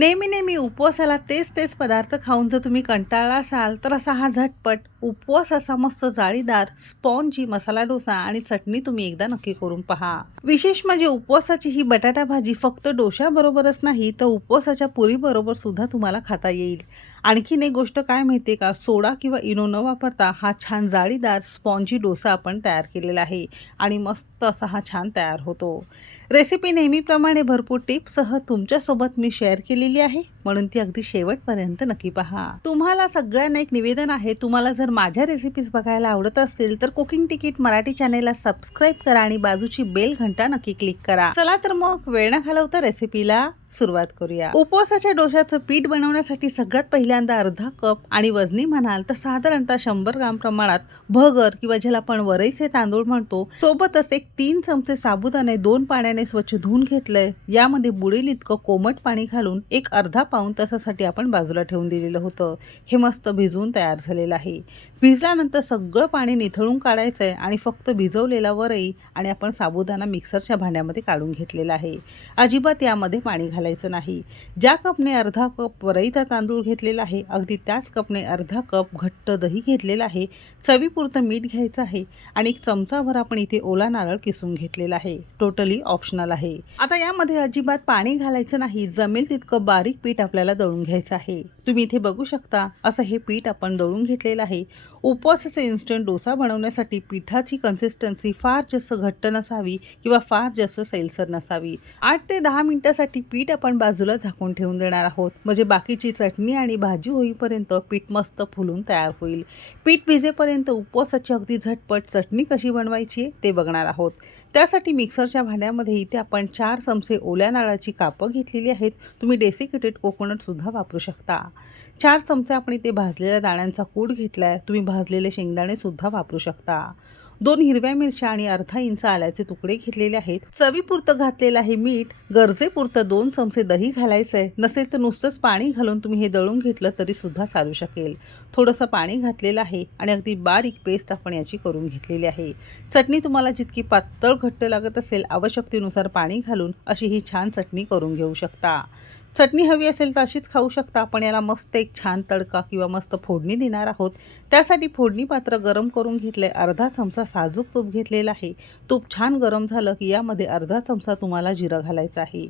नेहमी नेहमी उपवासाला तेच तेच पदार्थ खाऊन जर तुम्ही कंटाळला असाल तर असा हा झटपट उपवास असा मस्त जाळीदार स्पॉन्जी मसाला डोसा आणि चटणी तुम्ही एकदा नक्की करून पहा. विशेष म्हणजे उपवासाची ही बटाटा भाजी फक्त डोशाबरोबरच नाही तर उपवासाच्या पुरीबरोबर सुद्धा तुम्हाला खाता येईल. आणखीन एक गोष्ट काय माहिती आहे का? सोडा किंवा इनो न वापरता हा छान जाळीदार स्पॉन्जी डोसा आपण तयार केलेला आहे आणि मस्त असा हा छान तयार होतो. रेसिपी नेहमीप्रमाणे भरपूर टिप्ससह तुमच्यासोबत मी शेअर केली आलेली आहे. म्हणून ती अगदी शेवटपर्यंत नक्की पहा. तुम्हाला सगळ्यांना एक निवेदन आहे तुम्हाला जर माझ्या रेसिपीज बघायला आवडत असतील तर कुकिंग तिकीट मराठी चॅनेलला सबस्क्राईब करा आणि बाजूची बेल घंटा नक्की क्लिक करा. चला तर मग वेळ न घालवता रेसिपीला सुरुवात करूया. उपवासाच्या डोशाचं पीठ बनवण्यासाठी सगळ्यात पहिल्यांदा अर्धा कप आणि वजनी म्हणाल तर साधारणतः शंभर ग्राम प्रमाणात भगर किंवा ज्याला आपण वरईचे तांदूळ म्हणतो सोबतच एक तीन चमचे साबुदाणे दोन पाण्याने स्वच्छ धुवून घेतलंय. यामध्ये बुडील इतकं कोमट पाणी घालून एक अर्धा पाऊण तासासाठी आपण बाजूला ठेवून दिलेलं होतं. हे मस्त भिजवून तयार झालेलं आहे. भिजल्यानंतर सगळं पाणी निथळून काढायचं आहे आणि फक्त भिजवलेला वरई आणि आपण साबुदाणा मिक्सरच्या भांड्यामध्ये काढून घेतलेला आहे. अजिबात यामध्ये पाणी घालायचं नाही. ज्या कपने अर्धा कप वरईचा तांदूळ घेतलेला आहे अगदी त्याच कपने अर्धा कप घट्ट दही घेतलेला आहे चवीपुरतं मीठ घ्यायचं आहे आणि एक चमचाभर आपण इथे ओला नारळ किसून घेतलेला आहे. टोटली ऑप्शनल आहे. आता यामध्ये अजिबात पाणी घालायचं नाही. जमेल तितकं बारीक पीठ आपल्याला दळून घ्यायचं आहे. तुम्ही इथे बघू शकता असं हे पीठ आपण दळून घेतलेलं आहे. उपवासाचे इन्स्टंट डोसा बनवण्यासाठी पिठाची कन्सिस्टन्सी फार जास्त घट्ट नसावी किंवा फार जास्त सैलसर नसावी. आठ ते दहा मिनिटासाठी पीठ आपण बाजूला झाकून ठेवून देणार आहोत. म्हणजे बाकीची चटणी आणि भाजी होईपर्यंत पीठ मस्त फुलून तयार होईल. पीठ भिजेपर्यंत उपवासाची अगदी झटपट चटणी कशी बनवायची आहे ते बघणार आहोत. त्यासाठी मिक्सरच्या भांड्यामध्ये इथे आपण चार चमचे ओल्या नारळाची कापं घेतलेली आहेत. तुम्ही डेसिकेटेड कोकोनटसुद्धा वापरू शकता. चार चमचे आपण इथे भाजलेल्या दाण्यांचा कूट घेतला आहे तुम्ही भाजलेले शेंगदाणे सुद्धा वापरू शकता. दोन हिरव्या मिरच्या आणि अर्धा इंच आल्याचे तुकडे घेतलेले आहेत. चवीपुरतं घातलेलं आहे मीठ. गरजेपुरतं दोन चमचे दही घालायचं आहे नसेल तर नुसतंच पाणी घालून तुम्ही हे दळून घेतलं तरी सुद्धा चालू शकेल. थोडंसं पाणी घातलेलं आहे आणि अगदी बारीक पेस्ट आपण याची करून घेतलेली आहे. चटणी तुम्हाला जितकी पातळ घट्ट लागत असेल आवश्यकतेनुसार पाणी घालून अशी ही छान चटणी करून घेऊ शकता. चटणी हवी असेल तर अशीच खाऊ शकता. आपण याला मस्त एक छान तडका किंवा मस्त फोडणी देणार आहोत. त्यासाठी फोडणी पात्र गरम करून घेतले अर्धा चमचा साजूक तूप घेतलेला आहे. तूप छान गरम झालं की यामध्ये अर्धा चमचा तुम्हाला जिरं घालायचं आहे.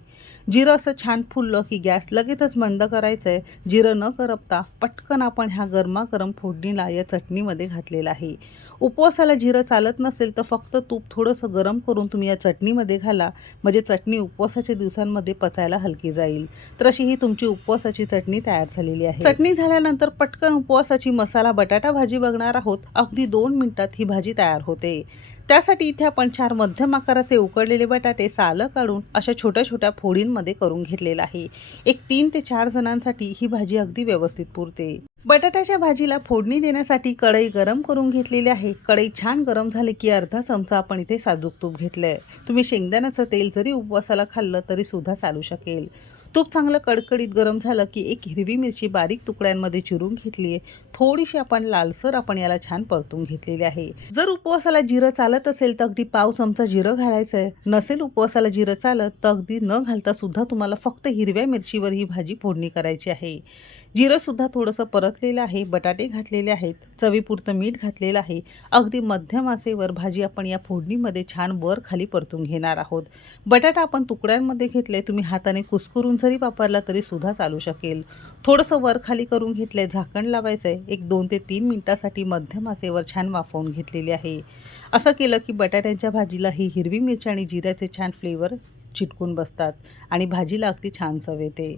जिरं असं छान फुललं की गॅस लगेचच बंद करायचं आहे जिरं न करपता पटकन आपण ह्या गरमागरम फोडणीला या चटणीमध्ये घातलेलं आहे. उपवासाला जिरं चालत नसेल तर फक्त तूप थोडंसं गरम करून तुम्ही या चटणीमध्ये घाला. म्हणजे चटणी उपवासाच्या दिवसांमध्ये पचायला हलकी जाईल. तर अशी ही तुमची उपवासाची चटणी तयार झालेली आहे. चटणी झाल्यानंतर पटकन उपवासाची मसाला बटाटा भाजी बघणार आहोत. अगदी दोन मिनिटात ही भाजी तयार होते. त्यासाठी इथे आपण चार मध्यम आकाराचे उकडलेले बटाटे सालं काढून अशा छोट्या छोट्या फोडींमध्ये करून घेतलेलं आहे. एक तीन ते चार जणांसाठी ही भाजी अगदी व्यवस्थित पुरते. बटाट्याच्या भाजीला फोडणी देण्यासाठी कढई गरम करून घेतलेली आहे. कढई छान गरम झाली की अर्धा चमचा आपण इथे साजूक तूप घेतलंय. तुम्ही शेंगदाण्याचं तेल जरी उपवासाला खाल्लं तरी सुद्धा चालू शकेल. तूप चांगलं कडकडीत गरम झालं की एक हिरवी मिरची बारीक तुकड्यांमध्ये चिरून घेतली आहे थोडीशी आपण लालसर आपण याला छान परतून घेतलेली आहे. जर उपवासाला जिरं चालत असेल तर अगदी पाव चमचा जिरं घालायचं आहे नसेल उपवासाला जिरं चालत तर अगदी न घालता सुद्धा तुम्हाला फक्त हिरव्या मिरचीवर ही भाजी फोडणी करायची आहे. जिरंसुद्धा थोडंसं परतलेलं आहे बटाटे घातलेले आहेत चवीपुरतं मीठ घातलेलं आहे. अगदी मध्यम आसेवर भाजी आपण या फोडणीमध्ये छान वर खाली परतून घेणार आहोत. बटाटा आपण तुकड्यांमध्ये घेतले तुम्ही हाताने कुसकुरून जरी वापरला तरी सुद्धा चालू शकेल. थोडंसं वर खाली करून घेतले झाकण लावायचं आहे एक दोन ते तीन मिनटासाठी मध्यम आसेवर छान वाफवून घेतलेली आहे. असं केलं की बटाट्यांच्या भाजीला ही हिरवी मिरची आणि जिऱ्याचे छान फ्लेवर चिटकून बसतात आणि भाजीला अगदी छान चव येते.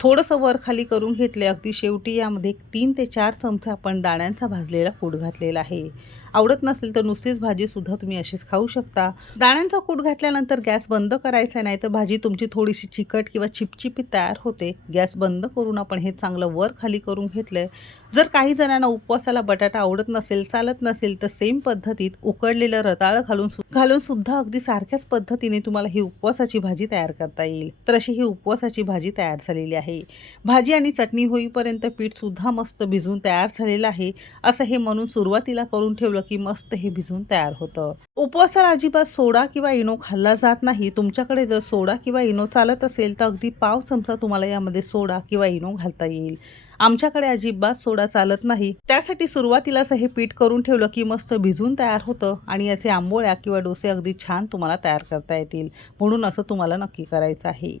थोडंसं वर खाली करून घेतले अगदी शेवटी यामध्ये तीन ते चार चमचे आपण दाण्यांचा भाजलेला कूट घातलेला आहे. आवडत नसेल तर नुसतीच भाजीसुद्धा तुम्ही अशीच खाऊ शकता. दाण्यांचा कूट घातल्यानंतर गॅस बंद करायचा नाही तर भाजी तुमची थोडीशी चिकट किंवा चिपचिपी तयार होते. गॅस बंद करून आपण हे चांगलं वर खाली करून घेतलं जर काही जणांना उपवासाला बटाटा आवडत नसेल चालत नसेल तर सेम पद्धतीत उकडलेलं रताळं घालून सु- घालून सुद्धा अगदी सारख्याच पद्धतीने तुम्हाला ही उपवासाची भाजी तयार करता येईल. तर अशी ही उपवासाची भाजी तयार झालेली आहे. आहे भाजी आणि चटणी होईपर्यंत पीठसुद्धा मस्त भिजून तयार झालेलं आहे. असं हे म्हणून सुरुवातीला करून ठेवलं की मस्त हे भिजून तयार होतं. उपवासाला अजिबात सोडा किंवा इनो खाल्ला जात नाही. तुमच्याकडे जर सोडा किंवा इनो चालत असेल तर अगदी पाव चमचा तुम्हाला यामध्ये सोडा किंवा इनो घालता येईल. आमच्याकडे अजिबात सोडा चालत नाही. त्यासाठी सुरुवातीलाच हे पीठ करून ठेवलं की मस्त भिजून तयार होतं आणि याचे आंबोळ्या किंवा डोसे अगदी छान तुम्हाला तयार करता येतील. म्हणून असं तुम्हाला नक्की करायचं आहे.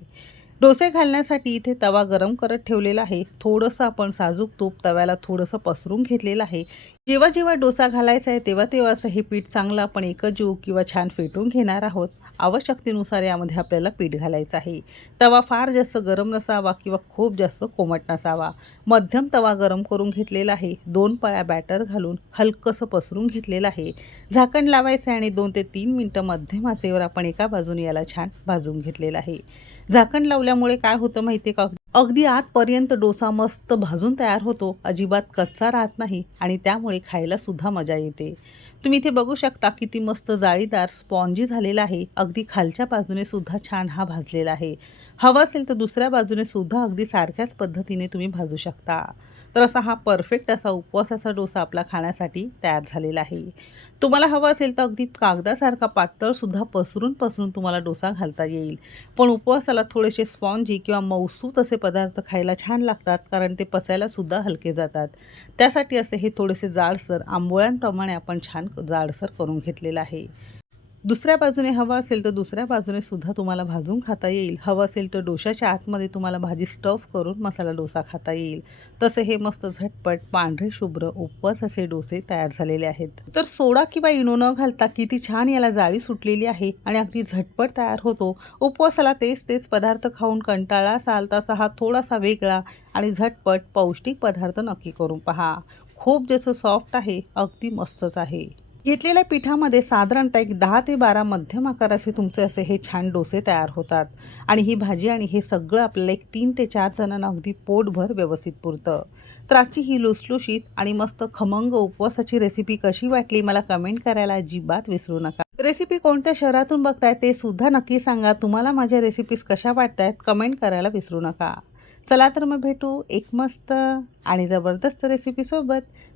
डोसे घालण्यासाठी इथे तवा गरम करत ठेवलेला आहे. थोडंसं आपण साजूक तूप तव्याला थोडंसं पसरून घेतलेलं आहे. जेव्हा जेव्हा डोसा घालायचा आहे तेव्हा तेव्हा असं हे पीठ चांगलं आपण एकजीव किंवा छान फेटून घेणार आहोत. आवश्यकतेनुसार यामध्ये आपल्याला पीठ घालायचं आहे. तवा फार जास्त गरम नसावा किंवा खूप जास्त कोमट नसावा. मध्यम तवा गरम करून घेतलेला आहे. दोन पळ्या बॅटर घालून हलकंसं पसरून घेतलेलं आहे. झाकण लावायचं आहे आणि दोन ते तीन मिनटं मध्यम आचेवर आपण एका बाजूने याला छान भाजून घेतलेलं आहे. झाकण लावल्यामुळे काय होतं माहिती आहे का? अगदी आतपर्यंत डोसा मस्त भाजून तयार होतो. अजिबात कच्चा राहत नाही आणि त्यामुळे खायला सुद्धा मजा येते. तुम्ही इथे बघू शकता किती मस्त जाळीदार स्पॉन्जी झालेला आहे. अगदी खालच्या बाजूने सुद्धा छान हा भाजलेला आहे. हवा असेल तर दुसऱ्या बाजूने सुद्धा अगदी सारख्याच पद्धतीने तुम्ही भाजू शकता. तर असा हा परफेक्ट असा उपवासाचा डोसा आपला खाण्यासाठी तयार झालेला आहे. तुम्हाला हवा असेल तर अगदी कागदासारखा पातळसुद्धा पसरून पसरून तुम्हाला डोसा घालता येईल. पण उपवासाला थोडेसे स्पॉन्जी किंवा मौसूत असे पदार्थ खायला छान लागतात कारण ते पचायलासुद्धा हलके जातात. त्यासाठी असे हे थोडेसे जाडसर आंबोळ्यांप्रमाणे आपण छान जाडसर करून घेतलेलं आहे. दुसऱ्या बाजूने हवं असेल तर दुसऱ्या बाजूने सुद्धा तुम्हाला भाजून खाता येईल. हवं असेल तर डोशाच्या आतमध्ये तुम्हाला भाजी स्टफ करून मसाला डोसा खाता येईल. तसे हे मस्त झटपट पांढरे शुभ्र उपवास असे डोसे तयार झालेले आहेत. तर सोडा किंवा इनो न घालता किती छान याला जाळी सुटलेली आहे आणि अगदी झटपट तयार होतो. उपवासाला तेच तेच पदार्थ खाऊन कंटाळा असाल तसा हा थोडासा वेगळा आणि झटपट पौष्टिक पदार्थ नक्की करून पहा. खूप जसं सॉफ्ट आहे अगदी मस्तच आहे. घेतलेल्या पिठामध्ये साधारणतः एक दहा ते बारा मध्यम आकाराचे तुमचे असे हे छान डोसे तयार होतात. आणि ही भाजी आणि हे सगळं आपल्याला एक तीन ते चार जणांना अगदी पोटभर व्यवस्थित पुरतं. तर आजची ही लुसलुशीत आणि मस्त खमंग उपवासाची रेसिपी कशी वाटली मला कमेंट करायला अजिबात विसरू नका. रेसिपी कोणत्या शहरातून बघताय ते सुद्धा नक्की सांगा. तुम्हाला माझ्या रेसिपीज कशा वाटतायत कमेंट करायला विसरू नका. चला तर मग भेटू एक मस्त आणि जबरदस्त रेसिपीसोबत